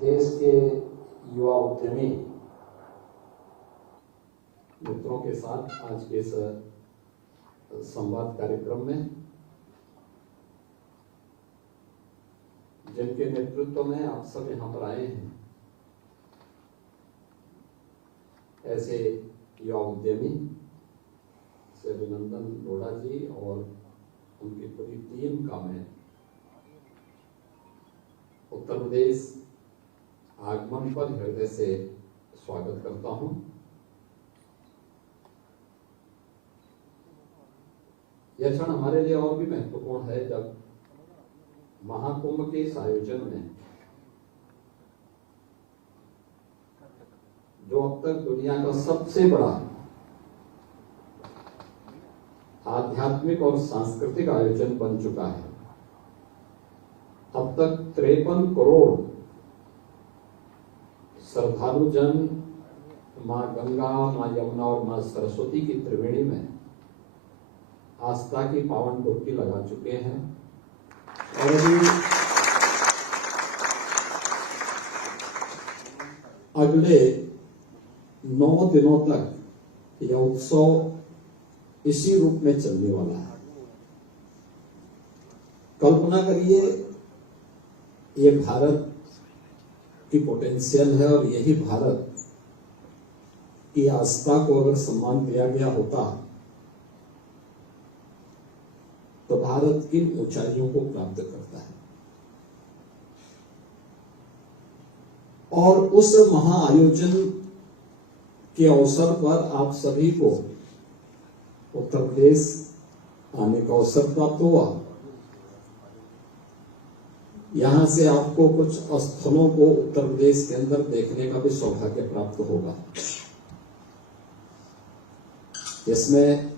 देश के युवा उद्यमी मित्रों के साथ आज के इस संवाद कार्यक्रम में, जिनके नेतृत्व में आप सब यहाँ पर आए हैं, ऐसे युवा उद्यमी से अभिनंदन लोढ़ा जी और उनकी पूरी टीम का मैं उत्तर प्रदेश आगमन पर हृदय से स्वागत करता हूं। यह क्षण हमारे लिए और भी महत्वपूर्ण है जब महाकुंभ के इस आयोजन में, जो अब तक दुनिया का सबसे बड़ा आध्यात्मिक और सांस्कृतिक आयोजन बन चुका है, अब तक 53 करोड़ श्रद्धालु जन मां गंगा, मां यमुना और मां सरस्वती की त्रिवेणी में आस्था की पावन डुबकी लगा चुके हैं। और अगले 9 दिनों तक यह उत्सव इसी रूप में चलने वाला है। कल्पना करिए, ये भारत की पोटेंशियल है और यही भारत की आस्था को अगर सम्मान दिया गया होता तो भारत किन ऊंचाइयों को प्राप्त करता है। और उस महाआयोजन के अवसर पर आप सभी को उत्तर प्रदेश आने का अवसर प्राप्त हुआ। यहां से आपको कुछ स्थलों को उत्तर प्रदेश के अंदर देखने का भी सौभाग्य प्राप्त होगा। इसमें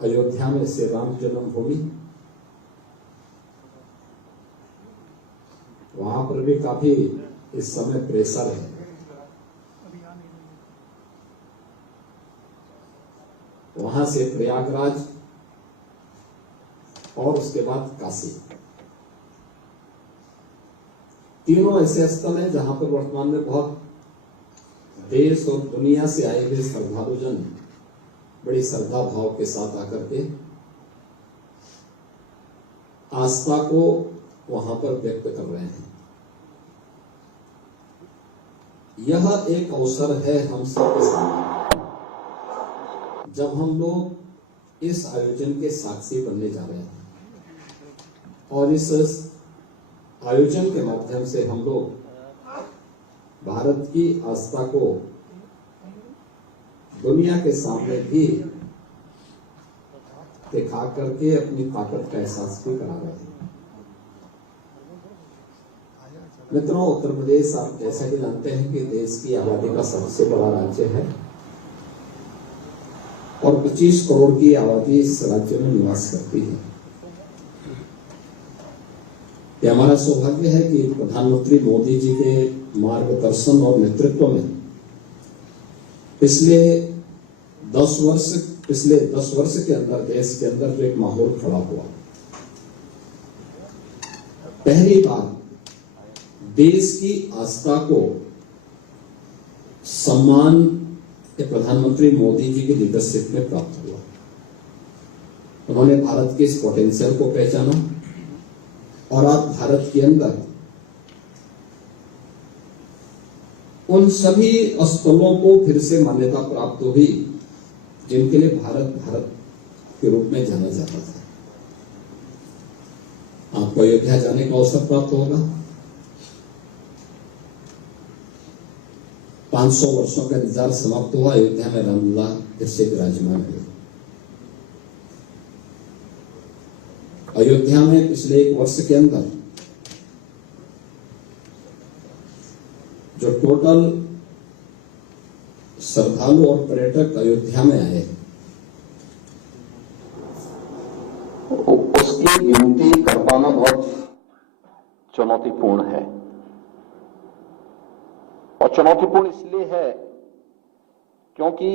अयोध्या में श्री राम जन्मभूमि, वहां पर भी काफी इस समय प्रेशर है। वहां से प्रयागराज और उसके बाद काशी, तीनों ऐसे स्थल हैं जहां पर वर्तमान में बहुत देश और दुनिया से आए हुए श्रद्धालुजन बड़ी श्रद्धा भाव के साथ आकर के आस्था को वहां पर व्यक्त कर रहे हैं। यह एक अवसर है हम सबके सामने, जब हम लोग इस आयोजन के साक्षी बनने जा रहे हैं और इस आयोजन के माध्यम से हम लोग भारत की आस्था को दुनिया के सामने भी दिखा करके अपनी ताकत का एहसास भी करा रहे हैं। मित्रों, उत्तर प्रदेश आप जैसा कि जानते हैं कि देश की आबादी का सबसे बड़ा राज्य है और 25 करोड़ की आबादी इस राज्य में निवास करती है। यह हमारा सौभाग्य है कि प्रधानमंत्री मोदी जी के मार्गदर्शन और नेतृत्व में पिछले 10 वर्ष के अंदर देश के अंदर एक माहौल खड़ा हुआ। पहली बार देश की आस्था को सम्मान प्रधानमंत्री मोदी जी की लीडरशिप में प्राप्त हुआ। उन्होंने भारत के इस पोटेंशियल को पहचाना और आज भारत के अंदर उन सभी स्थलों को फिर से मान्यता प्राप्त हुई जिनके लिए भारत के रूप में जाना जाता था। आपको अयोध्या जाने का अवसर प्राप्त होगा। 500 वर्षों का इंतजार समाप्त हुआ। अयोध्या में रामलला फिर से विराजमान हुए। अयोध्या में पिछले 1 वर्ष के अंदर जो टोटल श्रद्धालु और पर्यटक अयोध्या में आए, उसकी गिनती कर पाना बहुत चुनौतीपूर्ण है। और चुनौतीपूर्ण इसलिए है क्योंकि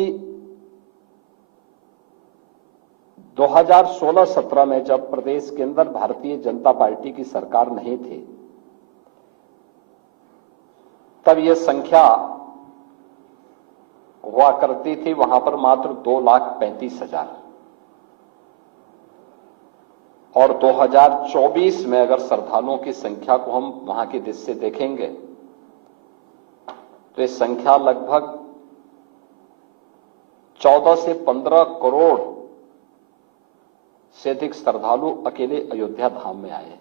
2016-17 में जब प्रदेश के अंदर भारतीय जनता पार्टी की सरकार नहीं थी, तब ये संख्या हुआ करती थी वहां पर मात्र 2,35,000, और 2024 में अगर श्रद्धालुओं की संख्या को हम वहां की दृष्टि से देखेंगे तो ये संख्या लगभग 14 से 15 करोड़ से अधिक श्रद्धालु अकेले अयोध्या धाम में आए।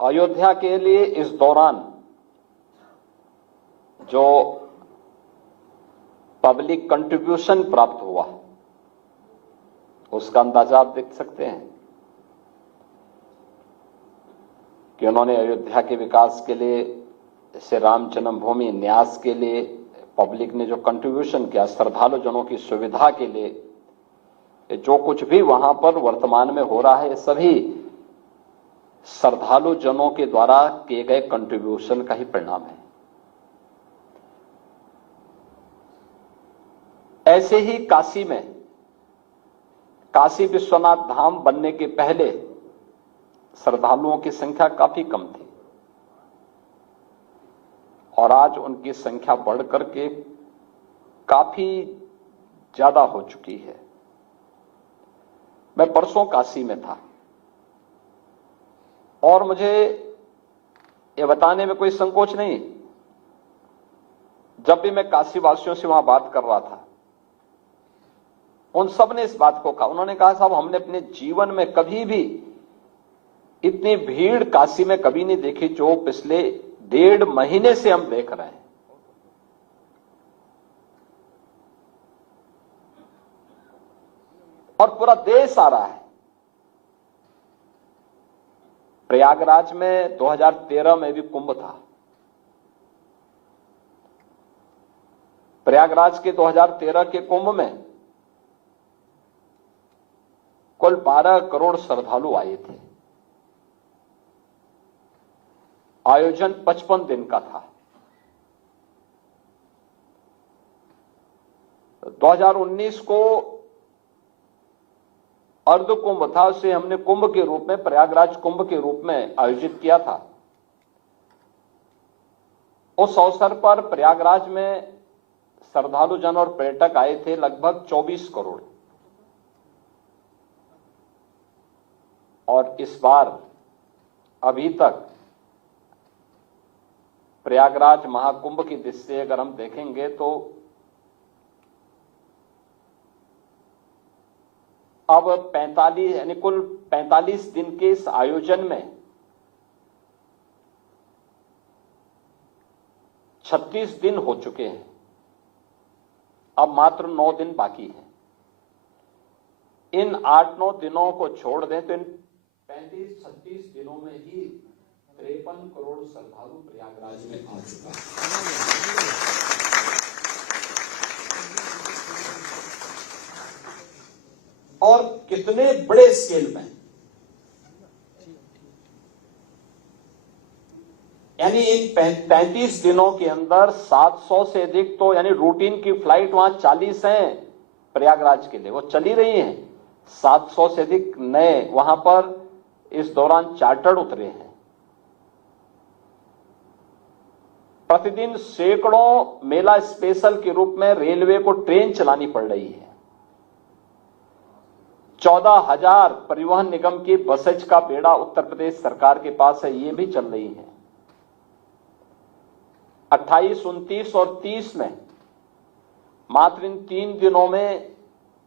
अयोध्या के लिए इस दौरान जो पब्लिक कंट्रीब्यूशन प्राप्त हुआ उसका अंदाजा आप देख सकते हैं कि उन्होंने अयोध्या के विकास के लिए, श्री राम जन्मभूमि न्यास के लिए पब्लिक ने जो कंट्रीब्यूशन किया, श्रद्धालु जनों की सुविधा के लिए जो कुछ भी वहां पर वर्तमान में हो रहा है, ये सभी श्रद्धालु जनों के द्वारा किए गए कंट्रीब्यूशन का ही परिणाम है। ऐसे ही काशी में, काशी विश्वनाथ धाम बनने के पहले श्रद्धालुओं की संख्या काफी कम थी और आज उनकी संख्या बढ़ करके काफी ज्यादा हो चुकी है। मैं परसों काशी में था और मुझे ये बताने में कोई संकोच नहीं, जब भी मैं काशी वासियों से वहां बात कर रहा था, उन सब ने इस बात को कहा। उन्होंने कहा साहब हमने अपने जीवन में कभी भी इतनी भीड़ काशी में कभी नहीं देखी जो पिछले 1.5 महीने से हम देख रहे हैं। और पूरा देश आ रहा है। प्रयागराज में 2013 में भी कुंभ था। प्रयागराज के 2013 के कुंभ में कुल 12 करोड़ श्रद्धालु आए थे। आयोजन 55 दिन का था। 2019 को अर्ध कुंभ था, उसे हमने कुंभ के रूप में, प्रयागराज कुंभ के रूप में आयोजित किया था। उस अवसर पर प्रयागराज में श्रद्धालु जन और पर्यटक आए थे लगभग 24 करोड़। और इस बार अभी तक प्रयागराज महाकुंभ की दृष्टि से अगर हम देखेंगे तो अब 45 यानी कुल 45 दिन के इस आयोजन में 36 दिन हो चुके हैं। अब मात्र 9 दिन बाकी हैं। इन 8-9 दिनों को छोड़ दें तो इन 35-36 दिनों में ही 53 करोड़ श्रद्धालु प्रयागराज में आ चुका है। और कितने बड़े स्केल में, यानी इन 35 दिनों के अंदर 700 से अधिक तो यानी रूटीन की फ्लाइट वहां 40 हैं प्रयागराज के लिए, वो चली रही हैं। 700 से अधिक नए वहां पर इस दौरान चार्टर्ड उतरे हैं। प्रतिदिन सैकड़ों मेला स्पेशल के रूप में रेलवे को ट्रेन चलानी पड़ रही है। 14,000 परिवहन निगम की बसेज का बेड़ा उत्तर प्रदेश सरकार के पास है, ये भी चल रही है। 28, 29 और 30 में मात्र इन 3 दिनों में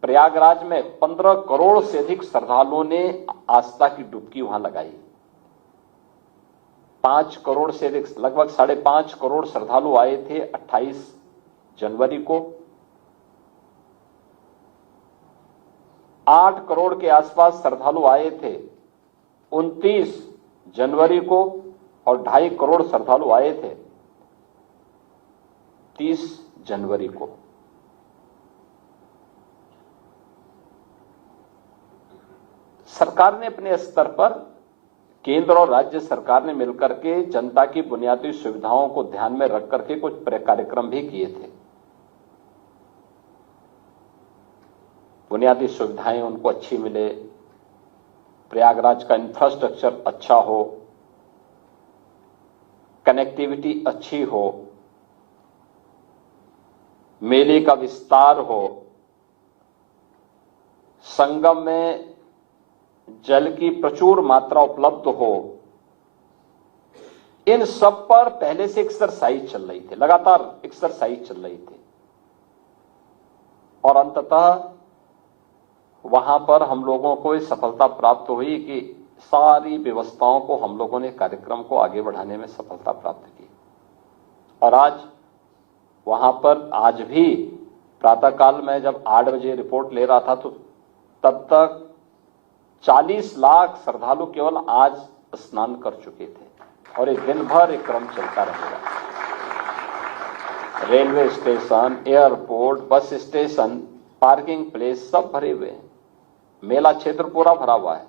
प्रयागराज में 15 करोड़ से अधिक श्रद्धालुओं ने आस्था की डुबकी वहां लगाई। 5 करोड़ से अधिक, लगभग 5.5 करोड़ श्रद्धालु आए थे 28 जनवरी को। 8 करोड़ के आसपास श्रद्धालु आए थे 29 जनवरी को और 2.5 करोड़ श्रद्धालु आए थे 30 जनवरी को। सरकार ने अपने स्तर पर, केंद्र और राज्य सरकार ने मिलकर के जनता की बुनियादी सुविधाओं को ध्यान में रख करके कुछ कार्यक्रम भी किए थे। बुनियादी सुविधाएं उनको अच्छी मिले, प्रयागराज का इंफ्रास्ट्रक्चर अच्छा हो, कनेक्टिविटी अच्छी हो, मेले का विस्तार हो, संगम में जल की प्रचुर मात्रा उपलब्ध हो, इन सब पर पहले से एक्सरसाइज चल रही थी, लगातार एक्सरसाइज चल रही थी और अंततः वहां पर हम लोगों को ये सफलता प्राप्त हुई कि सारी व्यवस्थाओं को हम लोगों ने कार्यक्रम को आगे बढ़ाने में सफलता प्राप्त की और आज वहां पर आज भी प्रातःकाल में जब 8 बजे रिपोर्ट ले रहा था तो तब तक 40 लाख श्रद्धालु केवल आज स्नान कर चुके थे और एक दिन भर एक क्रम चलता रहेगा। Railway station, airport, bus station, parking place सब भरे हुए हैं, मेला क्षेत्र पूरा भरा हुआ है,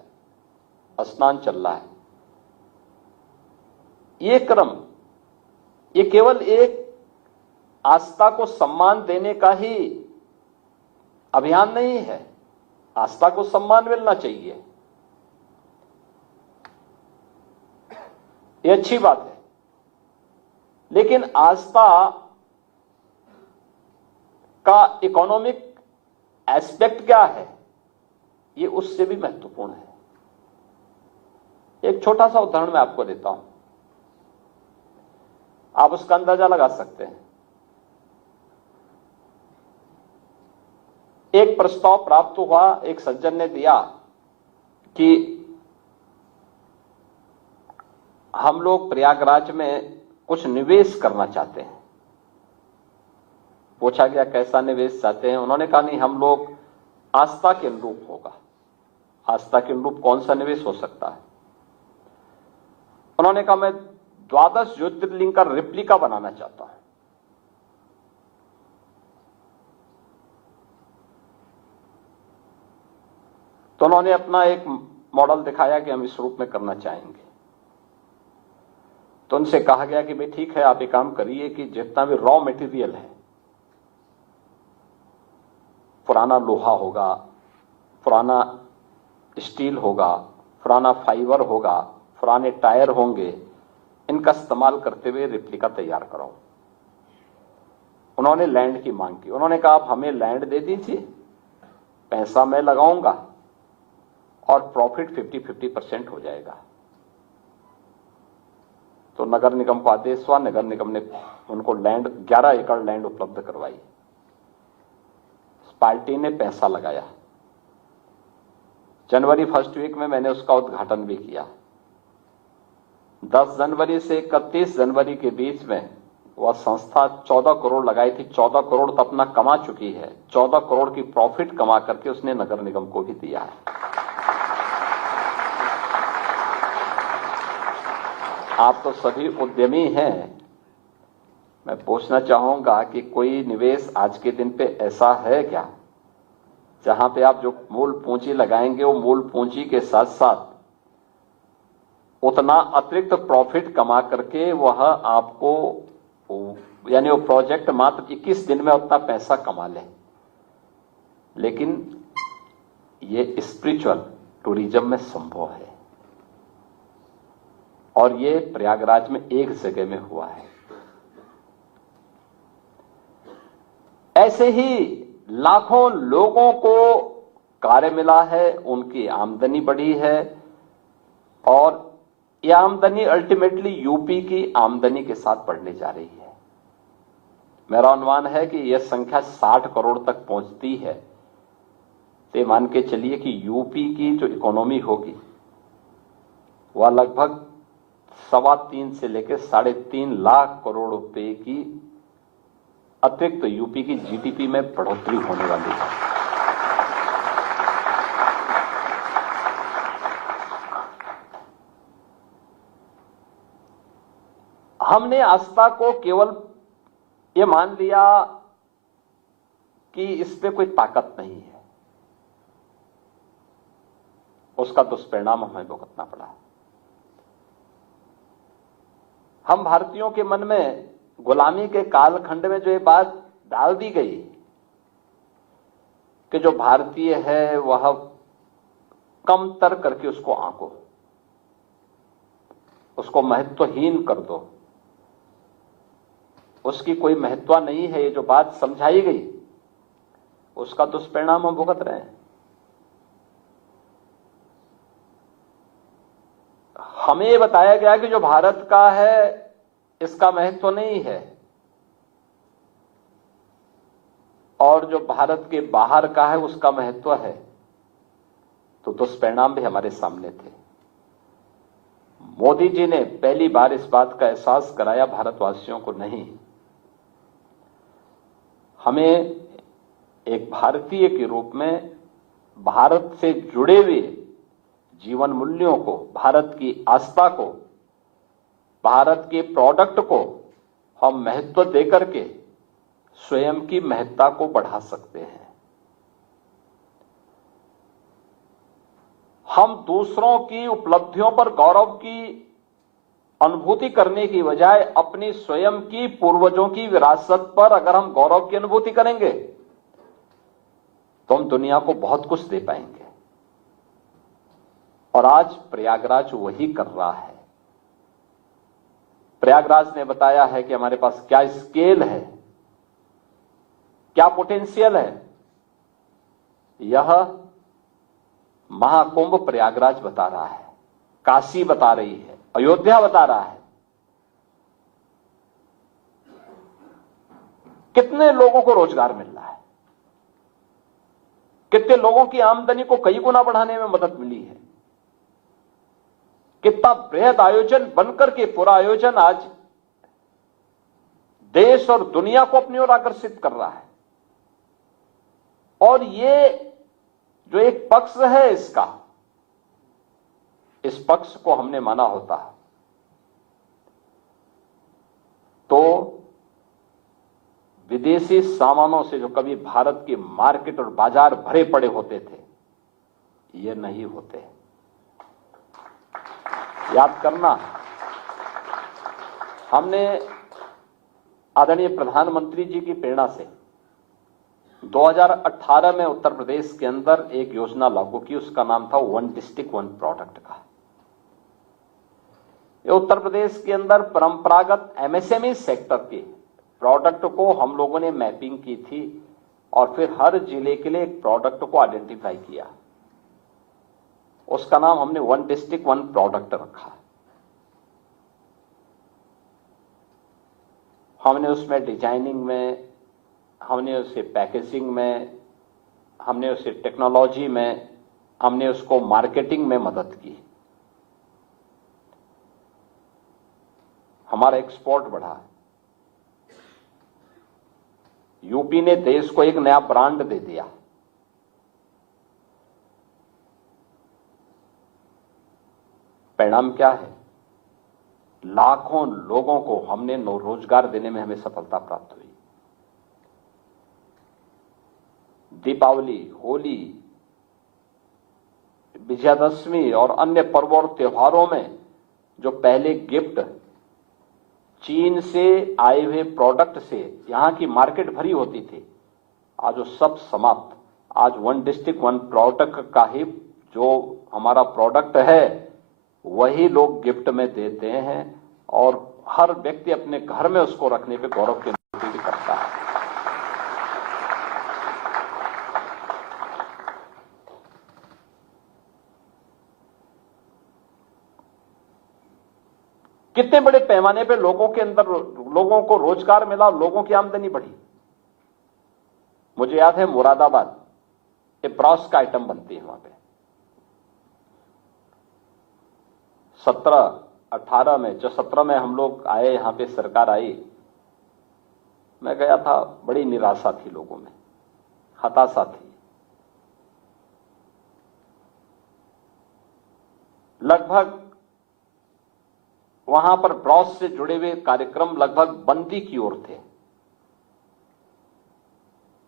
स्नान चल रहा है। ये क्रम ये केवल एक आस्था को सम्मान देने का ही अभियान नहीं है, आस्था को सम्मान मिलना चाहिए, ये अच्छी बात है, लेकिन आस्था का इकोनॉमिक एस्पेक्ट क्या है, ये उससे भी महत्वपूर्ण है। एक छोटा सा उदाहरण मैं आपको देता हूं, आप उसका अंदाजा लगा सकते हैं। एक प्रस्ताव प्राप्त हुआ, एक सज्जन ने दिया कि हम लोग प्रयागराज में कुछ निवेश करना चाहते हैं। पूछा गया कैसा निवेश चाहते हैं, उन्होंने कहा नहीं, हम लोग आस्था के अनुरूप होगा। आस्था के अनुरूप कौन सा निवेश हो सकता है? उन्होंने कहा मैं 12 ज्योतिर्लिंग का रेप्लिका बनाना चाहता हूं। तो उन्होंने अपना एक मॉडल दिखाया कि हम इस रूप में करना चाहेंगे। तो उनसे कहा गया कि भाई ठीक है, आप एक काम करिए कि जितना भी रॉ मटेरियल है, पुराना लोहा होगा, पुराना स्टील होगा, पुराना फाइबर होगा, पुराने टायर होंगे, इनका इस्तेमाल करते हुए रेप्लिका तैयार कराओ। उन्होंने लैंड की मांग की। उन्होंने कहा आप हमें लैंड दे दीजिए, पैसा मैं लगाऊंगा और प्रॉफिट 50-50% हो जाएगा। तो नगर निगम को आदेश हुआ, नगर निगम ने उनको लैंड 11 एकड़ लैंड उपलब्ध करवाई। पार्टी ने पैसा लगाया। जनवरी फर्स्ट वीक में मैंने उसका उद्घाटन भी किया। 10 जनवरी से 31 जनवरी के बीच में वह संस्था 14 करोड़ लगाई थी। 14 करोड़ तो अपना कमा चुकी है, 14 करोड़ की प्रॉफिट कमा करके उसने नगर निगम को भी दिया है। आप तो सभी उद्यमी हैं, मैं पूछना चाहूंगा कि कोई निवेश आज के दिन पे ऐसा है क्या जहां पे आप जो मूल पूंजी लगाएंगे वो मूल पूंजी के साथ साथ उतना अतिरिक्त प्रॉफिट कमा करके वह आपको, यानी वो प्रोजेक्ट मात्र 21 दिन में उतना पैसा कमा ले। लेकिन ये स्पिरिचुअल टूरिज्म में संभव है और ये प्रयागराज में एक जगह में हुआ है। ऐसे ही लाखों लोगों को कार्य मिला है, उनकी आमदनी बढ़ी है और यह आमदनी अल्टीमेटली यूपी की आमदनी के साथ बढ़ने जा रही है। मेरा अनुमान है कि यह संख्या 60 करोड़ तक पहुंचती है तो मान के चलिए कि यूपी की जो इकोनॉमी होगी वह लगभग 3.25 से लेकर 3.5 लाख करोड़ रुपए की अतिरिक्त यूपी की जीडीपी में बढ़ोतरी होने वाली है। हमने आस्था को केवल ये मान लिया कि इस पे कोई ताकत नहीं है, उसका दुष्परिणाम हमें भुगतना पड़ा। हम भारतीयों के मन में गुलामी के कालखंड में जो ये बात डाल दी गई कि जो भारतीय है वह कमतर करके उसको आंको, उसको महत्वहीन कर दो, उसकी कोई महत्व नहीं है, ये जो बात समझाई गई उसका दुष्परिणाम हम भुगत रहे हैं। हमें ये बताया गया कि जो भारत का है इसका महत्व नहीं है, और जो भारत के बाहर का है उसका महत्व है, तो दुष्परिणाम भी हमारे सामने थे। मोदी जी ने पहली बार इस बात का एहसास कराया भारतवासियों को, नहीं, हमें एक भारतीय के रूप में भारत से जुड़े हुए जीवन मूल्यों को, भारत की आस्था को, भारत के प्रोडक्ट को हम महत्व देकर के स्वयं की महत्ता को बढ़ा सकते हैं। हम दूसरों की उपलब्धियों पर गौरव की अनुभूति करने की बजाय अपनी स्वयं की पूर्वजों की विरासत पर अगर हम गौरव की अनुभूति करेंगे तो हम दुनिया को बहुत कुछ दे पाएंगे। और आज प्रयागराज वही कर रहा है। प्रयागराज ने बताया है कि हमारे पास क्या स्केल है, क्या पोटेंशियल है। यह महाकुंभ प्रयागराज बता रहा है, काशी बता रही है, अयोध्या बता रहा है। कितने लोगों को रोजगार मिल रहा है, कितने लोगों की आमदनी को कई गुना बढ़ाने में मदद मिली है। कितना बृहद आयोजन बनकर के पूरा आयोजन आज देश और दुनिया को अपनी ओर आकर्षित कर रहा है। और ये जो एक पक्ष है इसका, इस पक्ष को हमने माना होता तो विदेशी सामानों से जो कभी भारत की मार्केट और बाजार भरे पड़े होते थे, ये नहीं होते। याद करना, हमने आदरणीय प्रधानमंत्री जी की प्रेरणा से 2018 में उत्तर प्रदेश के अंदर एक योजना लागू की, उसका नाम था वन डिस्ट्रिक्ट वन प्रोडक्ट का। ये उत्तर प्रदेश के अंदर परंपरागत एमएसएमई सेक्टर के प्रोडक्ट को हम लोगों ने मैपिंग की थी और फिर हर जिले के लिए एक प्रोडक्ट को आइडेंटिफाई किया। उसका नाम हमने वन डिस्ट्रिक्ट वन प्रोडक्ट रखा। हमने उसमें डिजाइनिंग में, हमने उसे पैकेजिंग में, हमने उसे टेक्नोलॉजी में, हमने उसको मार्केटिंग में मदद की। हमारा एक्सपोर्ट बढ़ा। यूपी ने देश को एक नया ब्रांड दे दिया। परिणाम क्या है? लाखों लोगों को हमने रोजगार देने में हमें सफलता प्राप्त हुई। दीपावली, होली, विजयादशमी और अन्य पर्वों और त्योहारों में जो पहले गिफ्ट चीन से आए हुए प्रोडक्ट से यहां की मार्केट भरी होती थी, आज वो सब समाप्त। आज वन डिस्ट्रिक्ट वन प्रोडक्ट का ही जो हमारा प्रोडक्ट है वही लोग गिफ्ट में देते हैं और हर व्यक्ति अपने घर में उसको रखने पे गौरव की अनुभूति करता है। कितने बड़े पैमाने पे लोगों के अंदर, लोगों को रोजगार मिला, लोगों की आमदनी बढ़ी। मुझे याद है मुरादाबाद एक ब्रॉस का आइटम बनती है वहां पे 17-18 में, जो 17 में हम लोग आए, यहां पे सरकार आई, मैं गया था, बड़ी निराशा थी लोगों में, हताशा थी। लगभग वहां पर ब्रॉस से जुड़े हुए कार्यक्रम लगभग बंदी की ओर थे।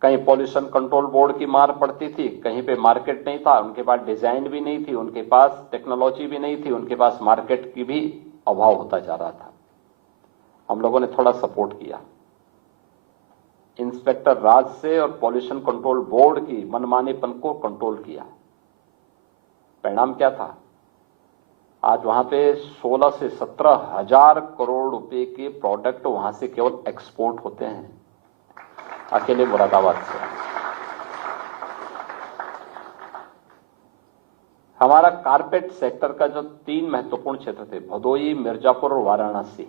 कहीं पॉल्यूशन कंट्रोल बोर्ड की मार पड़ती थी, कहीं पे मार्केट नहीं था, उनके पास डिजाइन भी नहीं थी, उनके पास टेक्नोलॉजी भी नहीं थी, उनके पास मार्केट की भी अभाव होता जा रहा था। हम लोगों ने थोड़ा सपोर्ट किया। इंस्पेक्टर राज से और पॉल्यूशन कंट्रोल बोर्ड की मनमानेपन को कंट्रोल किया। परिणाम क्या था? आज वहां पे 16 से 17 हजार करोड़ रुपए के प्रोडक्ट वहां से केवल एक्सपोर्ट होते हैं, अकेले मुरादाबाद से। हमारा कारपेट सेक्टर का जो 3 महत्वपूर्ण क्षेत्र थे, भदोही, मिर्जापुर और वाराणसी,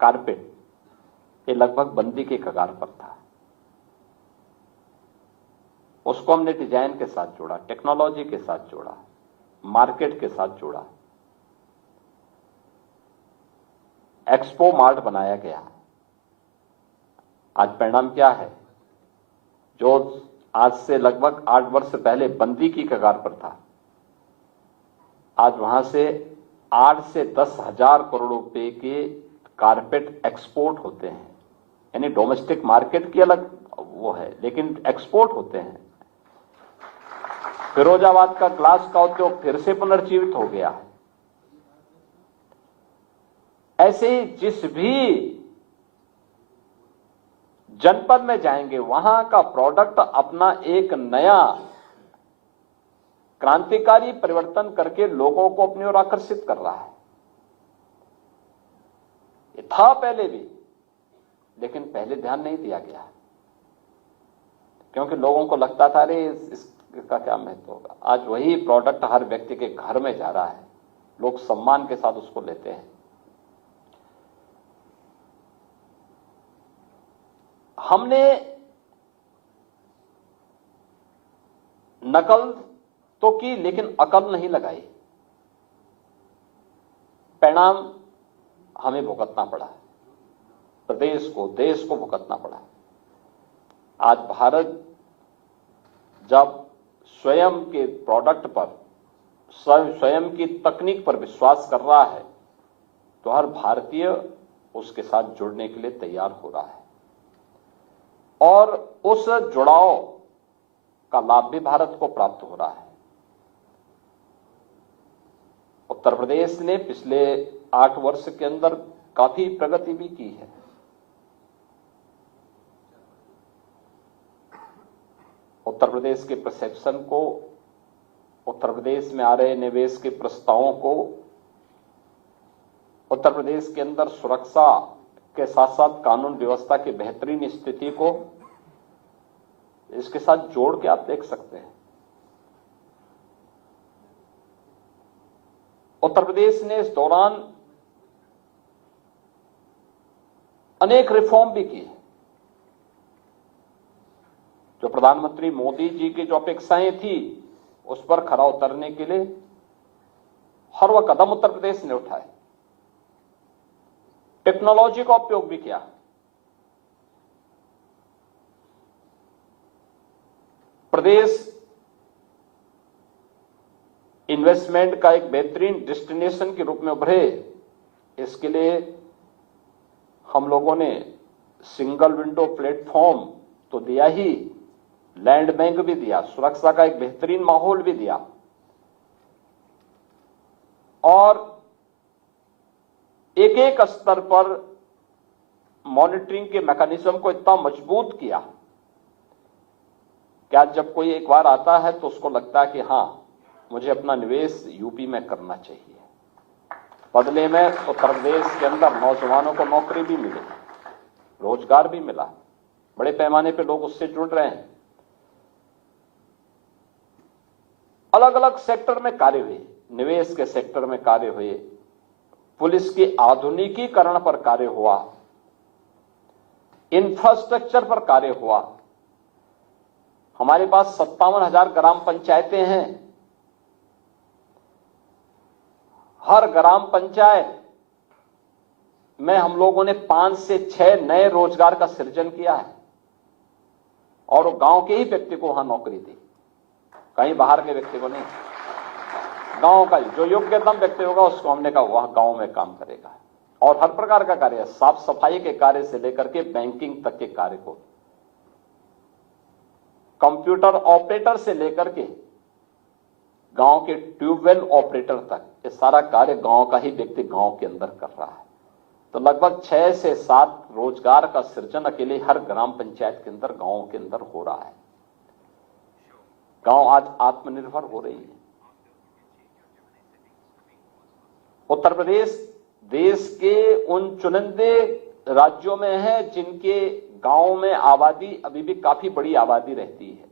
कारपेट, ये लगभग बंदी के कगार पर था। उसको हमने डिजाइन के साथ जोड़ा, टेक्नोलॉजी के साथ जोड़ा, मार्केट के साथ जोड़ा, एक्सपो मार्ट बनाया गया। आज परिणाम क्या है? जो आज से लगभग 8 वर्ष पहले बंदी की कगार पर था, आज वहां से 8 से 10 हजार करोड़ रुपए के कारपेट एक्सपोर्ट होते हैं। यानी डोमेस्टिक मार्केट की अलग वो है, लेकिन एक्सपोर्ट होते हैं। फिरोजाबाद का ग्लास का उद्योग फिर से पुनर्जीवित हो गया है। ऐसे ही जिस भी जनपद में जाएंगे वहां का प्रोडक्ट अपना एक नया क्रांतिकारी परिवर्तन करके लोगों को अपनी ओर आकर्षित कर रहा है। ये था पहले भी, लेकिन पहले ध्यान नहीं दिया गया, क्योंकि लोगों को लगता था अरे इसका क्या महत्व होगा। आज वही प्रोडक्ट हर व्यक्ति के घर में जा रहा है, लोग सम्मान के साथ उसको लेते हैं। हमने नकल तो की, लेकिन अकल नहीं लगाई। परिणाम हमें भुगतना पड़ा, प्रदेश को, देश को भुगतना पड़ा। आज भारत जब स्वयं के प्रोडक्ट पर, स्वयं की तकनीक पर विश्वास कर रहा है, तो हर भारतीय उसके साथ जुड़ने के लिए तैयार हो रहा है, और उस जुड़ाव का लाभ भी भारत को प्राप्त हो रहा है। उत्तर प्रदेश ने पिछले 8 वर्ष के अंदर काफी प्रगति भी की है। उत्तर प्रदेश के परसेप्शन को, उत्तर प्रदेश में आ रहे निवेश के प्रस्तावों को, उत्तर प्रदेश के अंदर सुरक्षा के साथ साथ कानून व्यवस्था की बेहतरीन स्थिति को इसके साथ जोड़ के आप देख सकते हैं। उत्तर प्रदेश ने इस दौरान अनेक रिफॉर्म भी किए। जो प्रधानमंत्री मोदी जी की जो अपेक्षाएं थी, उस पर खरा उतरने के लिए हर वह कदम उत्तर प्रदेश ने उठाए। टेक्नोलॉजी का उपयोग भी किया। प्रदेश इन्वेस्टमेंट का एक बेहतरीन डेस्टिनेशन के रूप में उभरे, इसके लिए हम लोगों ने सिंगल विंडो प्लेटफॉर्म तो दिया ही, लैंड बैंक भी दिया, सुरक्षा का एक बेहतरीन माहौल भी दिया, और एक एक स्तर पर मॉनिटरिंग के मैकेनिज्म को इतना मजबूत किया कि आज जब कोई एक बार आता है तो उसको लगता है कि हां, मुझे अपना निवेश यूपी में करना चाहिए। बदले में उत्तर प्रदेश के अंदर नौजवानों को नौकरी भी मिली, रोजगार भी मिला, बड़े पैमाने पे लोग उससे जुड़ रहे हैं। अलग अलग सेक्टर में कार्य हुए, निवेश के सेक्टर में कार्य हुए, पुलिस के आधुनिकीकरण पर कार्य हुआ, इंफ्रास्ट्रक्चर पर कार्य हुआ। हमारे पास 57,000 ग्राम पंचायतें हैं। हर ग्राम पंचायत में हम लोगों ने 5 से 6 नए रोजगार का सृजन किया है, और गांव के ही व्यक्ति को वहां नौकरी दी, कहीं बाहर के व्यक्ति को नहीं। गांव का जो योग्यतम व्यक्ति होगा उसको हमने कहा वह गांव में काम करेगा। और हर प्रकार का कार्य, साफ सफाई के कार्य से लेकर के बैंकिंग तक के कार्य को, कंप्यूटर ऑपरेटर से लेकर के गांव के ट्यूबवेल ऑपरेटर तक, ये सारा कार्य गांव का ही व्यक्ति गांव के अंदर कर रहा है। तो लगभग 6 से 7 रोजगार का सृजन अकेले हर ग्राम पंचायत के अंदर, गांव के अंदर हो रहा है। गांव आज आत्मनिर्भर हो रही है। उत्तर प्रदेश देश के उन चुनिंदे राज्यों में है जिनके गांवों में आबादी अभी भी काफी बड़ी आबादी रहती है।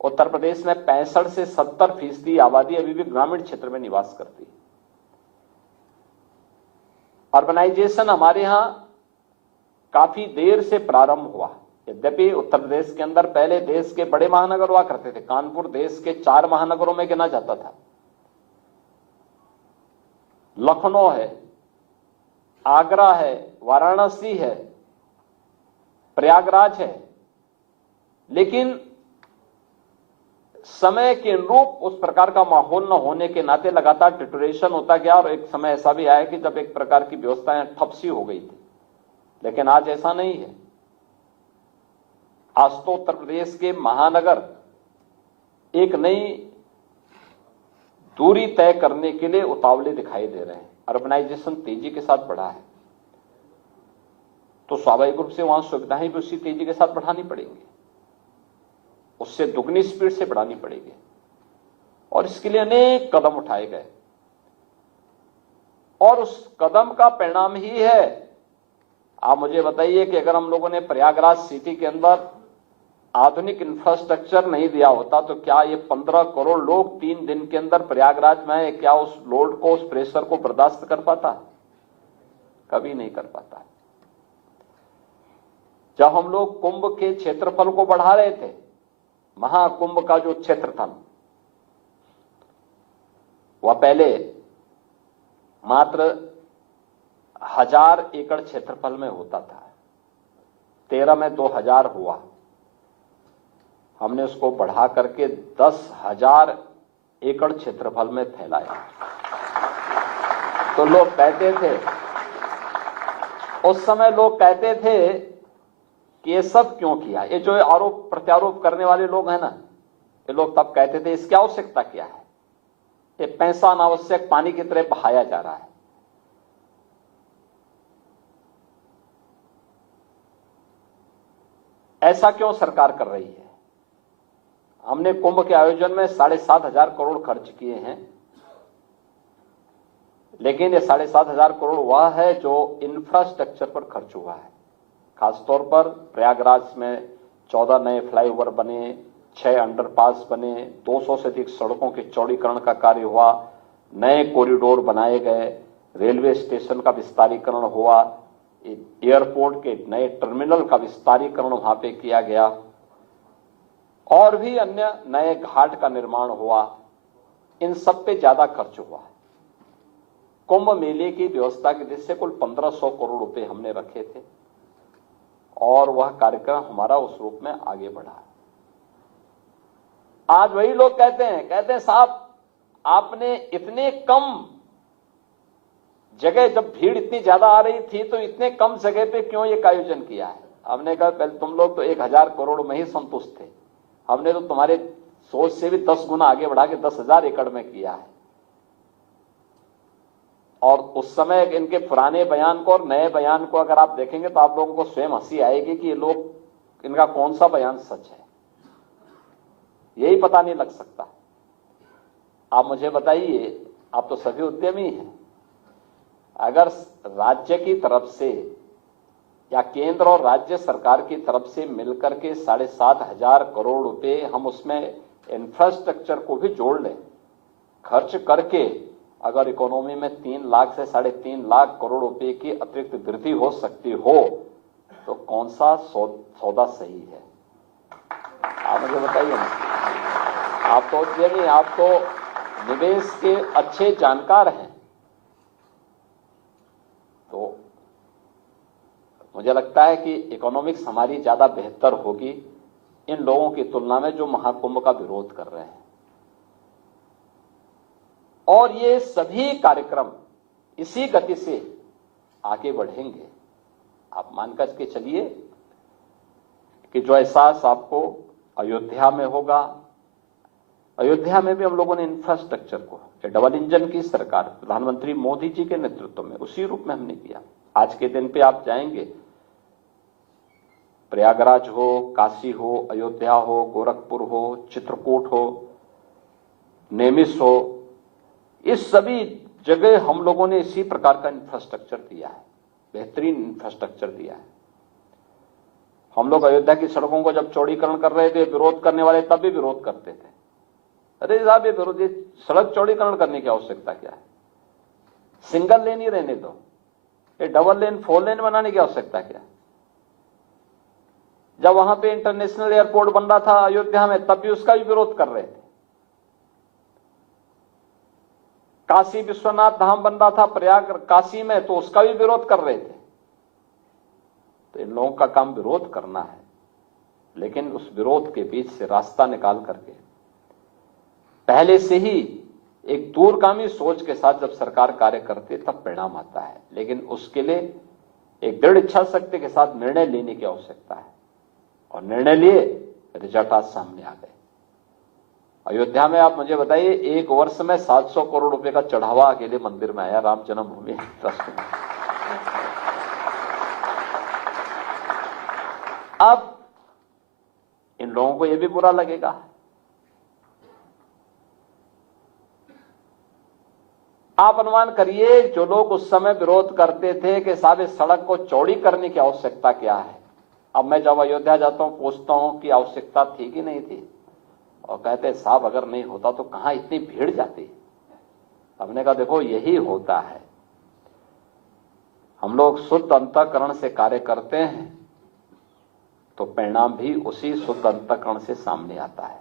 उत्तर प्रदेश में 65 से 70% आबादी अभी भी ग्रामीण क्षेत्र में निवास करती है। अर्बनाइजेशन हमारे यहां काफी देर से प्रारंभ हुआ। यद्यपि उत्तर प्रदेश के अंदर पहले देश के बड़े महानगर हुआ करते थे। कानपुर देश के 4 महानगरों में गिना जाता था। लखनऊ है, आगरा है, वाराणसी है, प्रयागराज है। लेकिन समय के अनुरूप उस प्रकार का माहौल न होने के नाते लगातार डिटोरेशन होता गया और एक समय ऐसा भी आया कि जब एक प्रकार की व्यवस्थाएं ठप सी हो गई थी। लेकिन आज ऐसा नहीं है। आज तो उत्तर प्रदेश के महानगर एक नई दूरी तय करने के लिए उतावले दिखाई दे रहे हैं। अर्बनाइजेशन तेजी के साथ बढ़ा है तो स्वाभाविक रूप से वहां सुविधाएं भी उसी तेजी के साथ बढ़ानी पड़ेंगी, उससे दुगनी स्पीड से बढ़ानी पड़ेगी। और इसके लिए अनेक कदम उठाए गए और उस कदम का परिणाम ही है। आप मुझे बताइए कि अगर हम लोगों ने प्रयागराज सिटी के अंदर आधुनिक इंफ्रास्ट्रक्चर नहीं दिया होता तो क्या ये 15 करोड़ लोग 3 दिन के अंदर प्रयागराज में आए, क्या उस लोड को, उस प्रेशर को बर्दाश्त कर पाता? कभी नहीं कर पाता। जब हम लोग कुंभ के क्षेत्रफल को बढ़ा रहे थे, महाकुंभ का जो क्षेत्र था वह पहले मात्र 1000 एकड़ क्षेत्रफल में होता था। 13 में 2000 हुआ। हमने उसको बढ़ा करके 10,000 एकड़ क्षेत्रफल में फैलाया। तो लोग कहते थे, उस समय लोग कहते थे कि ये सब क्यों किया? ये जो आरोप प्रत्यारोप करने वाले लोग हैं ना, ये लोग तब कहते थे इसकी आवश्यकता क्या है? ये पैसा अनावश्यक पानी की तरह बहाया जा रहा है। ऐसा क्यों सरकार कर रही है? हमने कुंभ के आयोजन में 7,500 करोड़ खर्च किए हैं, लेकिन ये 7,500 करोड़ वह है जो इंफ्रास्ट्रक्चर पर खर्च हुआ है। खासतौर पर प्रयागराज में 14 नए फ्लाईओवर बने, 6 अंडरपास बने, 200 से अधिक सड़कों के चौड़ीकरण का कार्य हुआ, नए कॉरिडोर बनाए गए, रेलवे स्टेशन का विस्तारीकरण हुआ, एयरपोर्ट के नए टर्मिनल का विस्तारीकरण वहां पे किया गया और भी अन्य नए घाट का निर्माण हुआ। इन सब पे ज्यादा खर्च हुआ। कुंभ मेले की व्यवस्था की दृष्टि से कुल 1500 करोड़ रुपए हमने रखे थे और वह कार्यक्रम हमारा उस रूप में आगे बढ़ा। आज वही लोग कहते हैं साहब आपने इतने कम जगह, जब भीड़ इतनी ज्यादा आ रही थी तो इतने कम जगह पे क्यों ये आयोजन किया है? हमने कहा पहले तुम लोग तो 1000 करोड़ में ही संतुष्ट थे, हमने तो तुम्हारे सोच से भी 10 गुना आगे बढ़ा के 10,000 एकड़ में किया है। और उस समय इनके पुराने बयान को और नए बयान को अगर आप देखेंगे तो आप लोगों को स्वयं हंसी आएगी कि ये लोग, इनका कौन सा बयान सच है, यही पता नहीं लग सकता। आप मुझे बताइए, आप तो सभी उद्यमी हैं, अगर राज्य की तरफ से या केंद्र और राज्य सरकार की तरफ से मिलकर के 7,500 करोड़ रुपए हम उसमें इंफ्रास्ट्रक्चर को भी जोड़ लें, खर्च करके अगर इकोनॉमी में 3 लाख से 3.5 लाख करोड़ रुपए की अतिरिक्त वृद्धि हो सकती हो तो कौन सा सौदा सही है? आप मुझे बताइए ना। आप तो उद्यमी, आप तो निवेश के अच्छे जानकार हैं, तो मुझे लगता है कि इकोनॉमिक्स हमारी ज्यादा बेहतर होगी इन लोगों की तुलना में जो महाकुंभ का विरोध कर रहे हैं। और ये सभी कार्यक्रम इसी गति से आगे बढ़ेंगे। आप मानकर के चलिए कि जो एहसास आपको अयोध्या में होगा, अयोध्या में भी हम लोगों ने इंफ्रास्ट्रक्चर को डबल इंजन की सरकार प्रधानमंत्री मोदी जी के नेतृत्व में उसी रूप में हमने किया। आज के दिन पे आप जाएंगे, प्रयागराज हो, काशी हो, अयोध्या हो, गोरखपुर हो, चित्रकूट हो, नेमिस हो, इस सभी जगह हम लोगों ने इसी प्रकार का इंफ्रास्ट्रक्चर दिया है, बेहतरीन इंफ्रास्ट्रक्चर दिया है। हम लोग अयोध्या की सड़कों को जब चौड़ीकरण कर रहे थे, विरोध करने वाले तब भी विरोध करते थे। अरे साहब, ये विरोधी सड़क चौड़ीकरण करने की आवश्यकता क्या है? सिंगल लेन ही रहने दो, ये डबल लेन 4 लेन बनाने की आवश्यकता क्या है? जब वहां पे इंटरनेशनल एयरपोर्ट बन रहा था अयोध्या में, तब भी उसका भी विरोध कर रहे थे। काशी विश्वनाथ धाम बन रहा था प्रयाग काशी में, तो उसका भी विरोध कर रहे थे। तो इन लोगों का काम विरोध करना है, लेकिन उस विरोध के बीच से रास्ता निकाल करके पहले से ही एक दूरगामी सोच के साथ जब सरकार कार्य करती है तब परिणाम आता है। लेकिन उसके लिए एक दृढ़ इच्छा शक्ति के साथ निर्णय लेने की आवश्यकता है, और निर्णय लिए, रिजल्ट आज सामने आ गए। अयोध्या में आप मुझे बताइए, एक वर्ष में 700 करोड़ रुपए का चढ़ावा अकेले मंदिर में आया, राम जन्मभूमि ट्रस्ट में। अब इन लोगों को यह भी बुरा लगेगा। आप अनुमान करिए, जो लोग उस समय विरोध करते थे कि साहब इस सड़क को चौड़ी करने की आवश्यकता क्या है, अब मैं जब अयोध्या जाता हूं पूछता हूं कि आवश्यकता थी कि नहीं थी, और कहते साहब अगर नहीं होता तो कहां इतनी भीड़ जाती। हमने कहा देखो यही होता है, हम लोग शुद्ध अंतःकरण से कार्य करते हैं तो परिणाम भी उसी शुद्ध अंतःकरण से सामने आता है।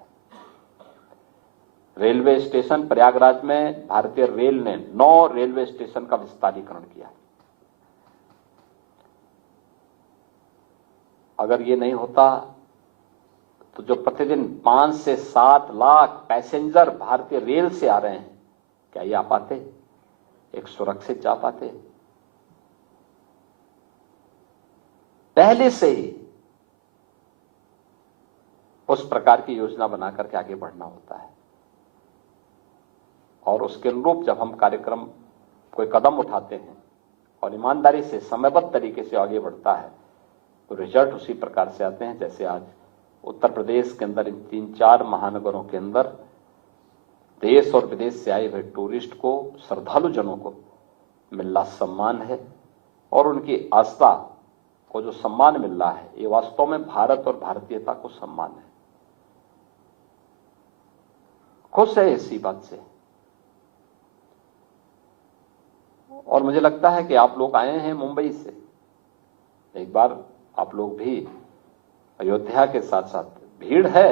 रेलवे स्टेशन प्रयागराज में भारतीय रेल ने 9 रेलवे स्टेशन का विस्तारीकरण किया। अगर ये नहीं होता तो जो प्रतिदिन 5 से 7 लाख पैसेंजर भारतीय रेल से आ रहे हैं, क्या ये आ पाते, एक सुरक्षित जा पाते? पहले से ही उस प्रकार की योजना बनाकर के आगे बढ़ना होता है, और उसके अनुरूप जब हम कार्यक्रम कोई कदम उठाते हैं और ईमानदारी से समयबद्ध तरीके से आगे बढ़ता है तो रिजल्ट उसी प्रकार से आते हैं। जैसे आज उत्तर प्रदेश के अंदर इन 3-4 महानगरों के अंदर देश और विदेश से आए हुए टूरिस्ट को, श्रद्धालु जनों को मिल रहा सम्मान है, और उनकी आस्था को जो सम्मान मिल रहा है ये वास्तव में भारत और भारतीयता को सम्मान है। खुश है इसी बात से, और मुझे लगता है कि आप लोग आए हैं मुंबई से, एक बार आप लोग भी अयोध्या के साथ साथ, भीड़ है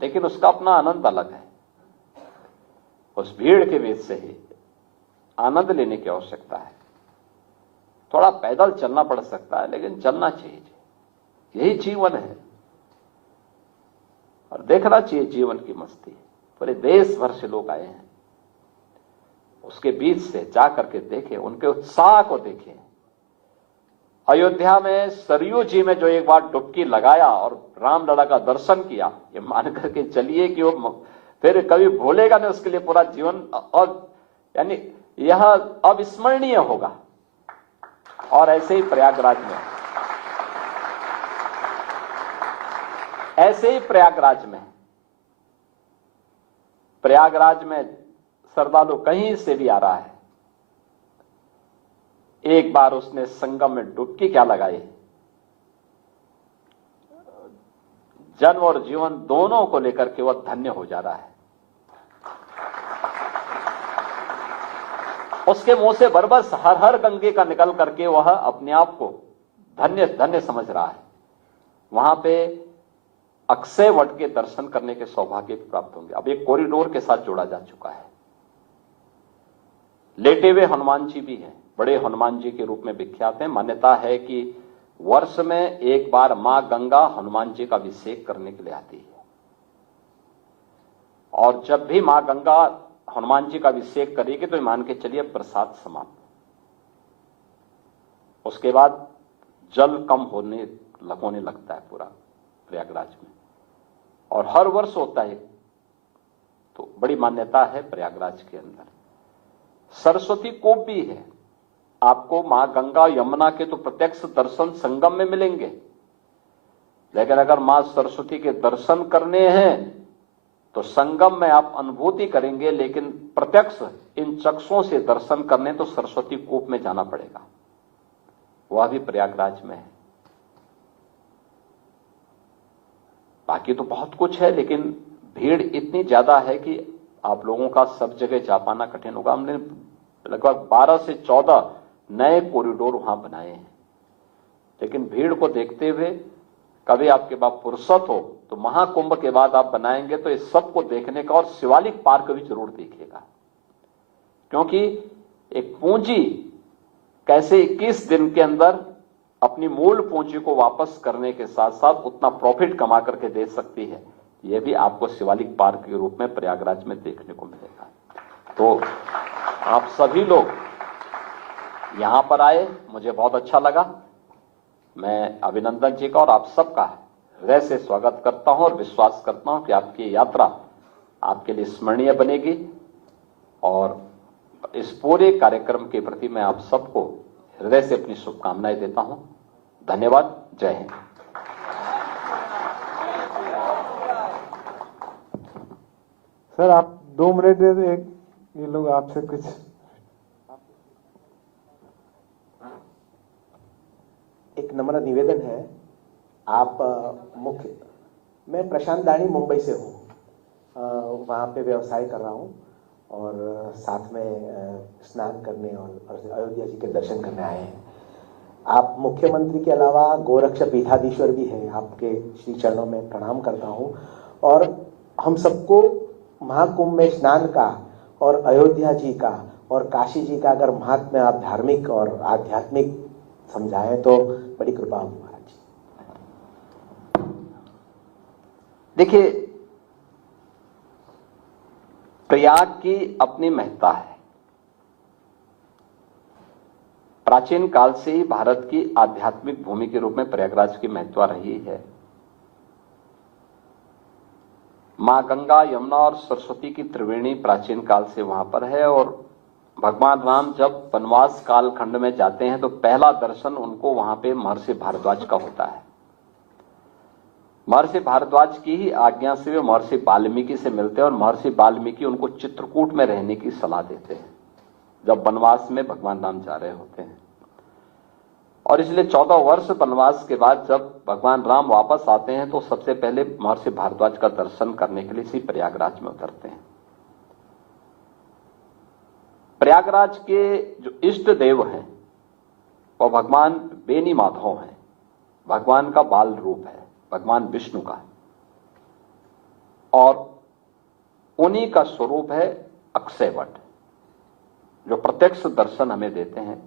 लेकिन उसका अपना आनंद अलग है। उस भीड़ के बीच से ही आनंद लेने की आवश्यकता है। थोड़ा पैदल चलना पड़ सकता है लेकिन चलना चाहिए, यही जीवन है, और देखना चाहिए जीवन की मस्ती। पूरे देश भर से लोग आए हैं, उसके बीच से जा करके देखें, उनके उत्साह को देखें। अयोध्या में सरयू जी में जो एक बार डुबकी लगाया और रामलला का दर्शन किया, ये मान करके चलिए कि वो फिर कभी भूलेगा नहीं उसके लिए पूरा जीवन, और यानी यह अविस्मरणीय होगा। और ऐसे ही प्रयागराज में, ऐसे ही प्रयागराज में श्रद्धालु कहीं से भी आ रहा है, एक बार उसने संगम में डुबकी क्या लगाई, जन्म और जीवन दोनों को लेकर के वह धन्य हो जा रहा है। उसके मुंह से बरबस हर हर गंगे का निकल करके वह अपने आप को धन्य धन्य समझ रहा है। वहां पे अक्षय वट के दर्शन करने के सौभाग्य प्राप्त होंगे। अब एक कॉरिडोर के साथ जोड़ा जा चुका है। लेटे हुए हनुमान जी भी हैं, बड़े हनुमान जी के रूप में विख्यात हैं। मान्यता है कि वर्ष में एक बार मां गंगा हनुमान जी का अभिषेक करने के लिए आती है, और जब भी मां गंगा हनुमान जी का अभिषेक करेगी तो मान के चलिए प्रसाद समाप्त। उसके बाद जल कम होने लगता है पूरा प्रयागराज में, और हर वर्ष होता है। तो बड़ी मान्यता है प्रयागराज के अंदर। सरस्वती कूप भी है। आपको मां गंगा यमुना के तो प्रत्यक्ष दर्शन संगम में मिलेंगे, लेकिन अगर मां सरस्वती के दर्शन करने हैं तो संगम में आप अनुभूति करेंगे, लेकिन प्रत्यक्ष इन चक्षुओं से दर्शन करने तो सरस्वती कूप में जाना पड़ेगा, वह भी प्रयागराज में है। बाकी तो बहुत कुछ है, लेकिन भीड़ इतनी ज्यादा है कि आप लोगों का सब जगह जा पाना कठिन होगा। हमने लगभग 12 से 14 नए कॉरिडोर वहां बनाए हैं, लेकिन भीड़ को देखते हुए कभी आपके पास फुर्सत हो तो महाकुंभ के बाद आप बनाएंगे तो इस सब को देखने का, और शिवालिक पार्क भी जरूर देखिएगा, क्योंकि एक पूंजी कैसे 21 दिन के अंदर अपनी मूल पूंजी को वापस करने के साथ साथ उतना प्रॉफिट कमा करके दे सकती है, यह भी आपको शिवालिक पार्क के रूप में प्रयागराज में देखने को मिलेगा। तो आप सभी लोग यहां पर आए, मुझे बहुत अच्छा लगा। मैं अभिनंदन जी का और आप सबका हृदय से स्वागत करता हूं और विश्वास करता हूं कि आपकी यात्रा आपके लिए स्मरणीय बनेगी, और इस पूरे कार्यक्रम के प्रति मैं आप सबको हृदय से अपनी शुभकामनाएं देता हूं। धन्यवाद। जय हिंद। सर आप 2 मिनट दे दो, ये लोग आपसे कुछ। एक नम्र निवेदन है, आप मैं प्रशांत दानी मुंबई से हूँ, वहाँ पे व्यवसाय कर रहा हूँ और साथ में स्नान करने और अयोध्या जी के दर्शन करने आए हैं। आप मुख्यमंत्री के अलावा गोरक्ष पीठाधीश्वर भी हैं, आपके श्री चरणों में प्रणाम करता हूँ, और हम सबको महाकुंभ में स्नान का और अयोध्या जी का और काशी जी का अगर महात्म्य आप धार्मिक और आध्यात्मिक समझाएं तो बड़ी कृपा होगी महाराज जी। देखिए, प्रयाग की अपनी महत्ता है। प्राचीन काल से ही भारत की आध्यात्मिक भूमि के रूप में प्रयागराज की महत्ता रही है। मां गंगा, यमुना और सरस्वती की त्रिवेणी प्राचीन काल से वहां पर है, और भगवान राम जब वनवास काल खंड में जाते हैं तो पहला दर्शन उनको वहां पे महर्षि भारद्वाज का होता है। महर्षि भारद्वाज की ही आज्ञा से वे महर्षि वाल्मीकि से मिलते हैं, और महर्षि वाल्मीकि उनको चित्रकूट में रहने की सलाह देते हैं जब वनवास में भगवान राम जा रहे होते हैं। और इसलिए 14 वर्ष वनवास के बाद जब भगवान राम वापस आते हैं तो सबसे पहले महर्षि भारद्वाज का दर्शन करने के लिए इसी प्रयागराज में उतरते हैं। प्रयागराज के जो इष्ट देव हैं वो भगवान बेनी माधव हैं, भगवान का बाल रूप है, भगवान विष्णु का, और उन्हीं का स्वरूप है अक्षयवट, जो प्रत्यक्ष दर्शन हमें देते हैं।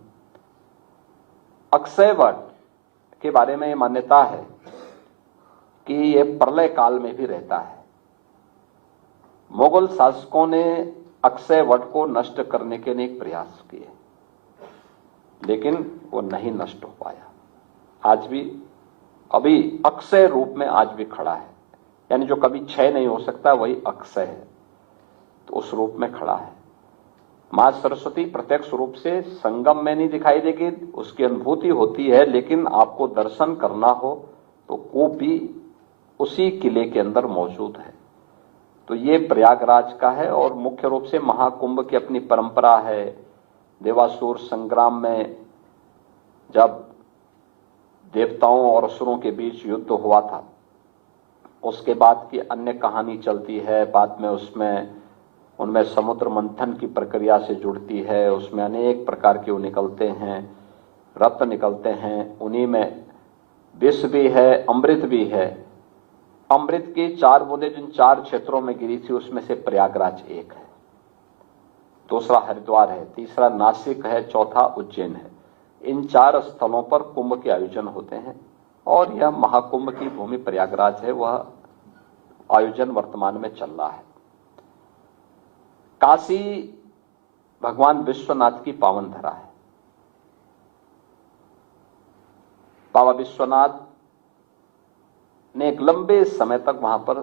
अक्षयवट के बारे में ये मान्यता है कि यह प्रलय काल में भी रहता है। मुगल शासकों ने अक्षयवट को नष्ट करने के अनेक प्रयास किए, लेकिन वो नहीं नष्ट हो पाया। आज भी अभी अक्षय रूप में आज भी खड़ा है, यानी जो कभी क्षय नहीं हो सकता वही अक्षय है, तो उस रूप में खड़ा है। मां सरस्वती प्रत्यक्ष रूप से संगम में नहीं दिखाई देगी, उसकी अनुभूति होती है, लेकिन आपको दर्शन करना हो तो कूप भी उसी किले के अंदर मौजूद है। तो ये प्रयागराज का है, और मुख्य रूप से महाकुंभ की अपनी परंपरा है। देवासुर संग्राम में जब देवताओं और असुरों के बीच युद्ध हुआ था, उसके बाद की अन्य कहानी चलती है। बाद में उनमें समुद्र मंथन की प्रक्रिया से जुड़ती है, उसमें अनेक प्रकार के वो निकलते हैं, रत्न निकलते हैं, उन्हीं में विष भी है, अमृत भी है। अमृत की 4 बूंदें जिन 4 क्षेत्रों में गिरी थी उसमें से प्रयागराज एक है, दूसरा हरिद्वार है, तीसरा नासिक है, चौथा उज्जैन है। इन 4 स्थलों पर कुंभ के आयोजन होते हैं, और यह महाकुंभ की भूमि प्रयागराज है, वह आयोजन वर्तमान में चल रहा है। काशी भगवान विश्वनाथ की पावन धरा है। बाबा विश्वनाथ ने एक लंबे समय तक वहां पर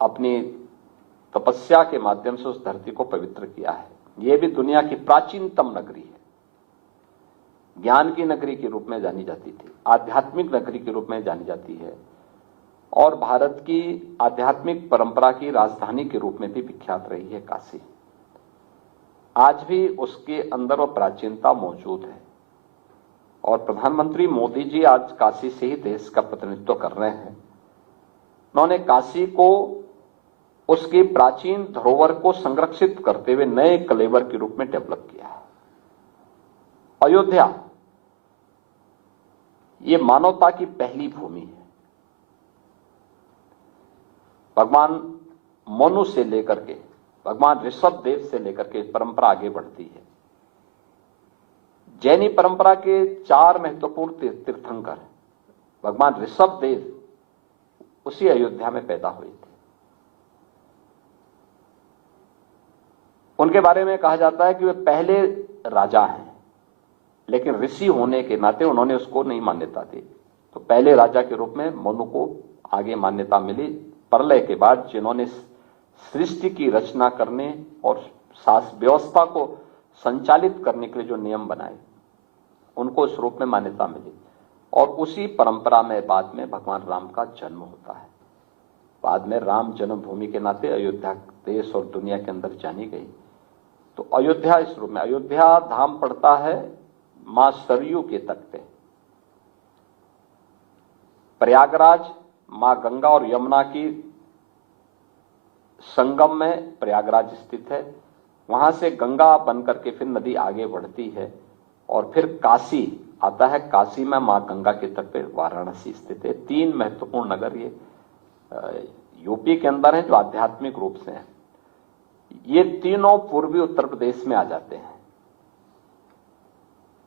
अपनी तपस्या के माध्यम से उस धरती को पवित्र किया है। यह भी दुनिया की प्राचीनतम नगरी है, ज्ञान की नगरी के रूप में जानी जाती थी, आध्यात्मिक नगरी के रूप में जानी जाती है। और भारत की आध्यात्मिक परंपरा की राजधानी के रूप में भी विख्यात रही है काशी। आज भी उसके अंदर वो प्राचीनता मौजूद है और प्रधानमंत्री मोदी जी आज काशी से ही देश का प्रतिनिधित्व कर रहे हैं। उन्होंने काशी को उसकी प्राचीन धरोहर को संरक्षित करते हुए नए कलेवर के रूप में डेवलप किया है। अयोध्या ये मानवता की पहली भूमि है। भगवान मनु से लेकर के भगवान ऋषभ देव से लेकर के परंपरा आगे बढ़ती है। जैनी परंपरा के 4 महत्वपूर्ण तीर्थंकर भगवान ऋषभ देव उसी अयोध्या में पैदा हुए थे। उनके बारे में कहा जाता है कि वे पहले राजा हैं, लेकिन ऋषि होने के नाते उन्होंने उसको नहीं मान्यता दी। तो पहले राजा के रूप में मनु को आगे मान्यता मिली। प्रलय के बाद जिन्होंने सृष्टि की रचना करने और शासन व्यवस्था को संचालित करने के लिए जो नियम बनाए, उनको इस रूप में मान्यता मिली। और उसी परंपरा में बाद में भगवान राम का जन्म होता है। बाद में राम जन्मभूमि के नाते अयोध्या देश और दुनिया के अंदर जानी गई। तो अयोध्या इस रूप में, अयोध्या धाम पड़ता है मां सरयू के तट पे। प्रयागराज मां गंगा और यमुना की संगम में प्रयागराज स्थित है। वहां से गंगा बनकर के फिर नदी आगे बढ़ती है और फिर काशी आता है। काशी में मां गंगा के तट पे वाराणसी स्थित है। 3 महत्वपूर्ण नगर ये यूपी के अंदर हैं जो आध्यात्मिक रूप से हैं। ये तीनों पूर्वी उत्तर प्रदेश में आ जाते हैं।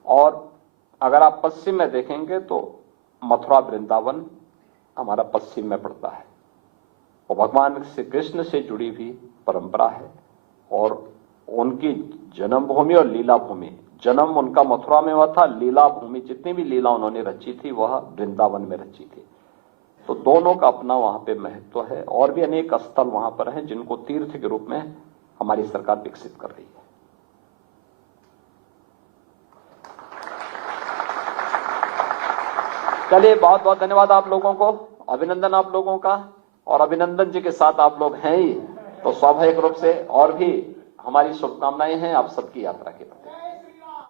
और अगर आप पश्चिम में देखेंगे तो मथुरा वृंदावन हमारा पश्चिम में पड़ता है और भगवान श्री कृष्ण से जुड़ी हुई परंपरा है। और उनकी जन्मभूमि और लीला भूमि, जन्म उनका मथुरा में हुआ था, लीला भूमि जितनी भी लीला उन्होंने रची थी वह वृंदावन में रची थी। तो दोनों का अपना वहां पे महत्व है। और भी अनेक स्थल वहां पर हैं जिनको तीर्थ के रूप में हमारी सरकार विकसित कर रही है। चलिए, बहुत बहुत धन्यवाद आप लोगों को, अभिनंदन आप लोगों का। और अभिनंदन जी के साथ आप लोग हैं ही, तो स्वाभाविक रूप से और भी हमारी शुभकामनाएं हैं आप सबकी यात्रा के प्रति।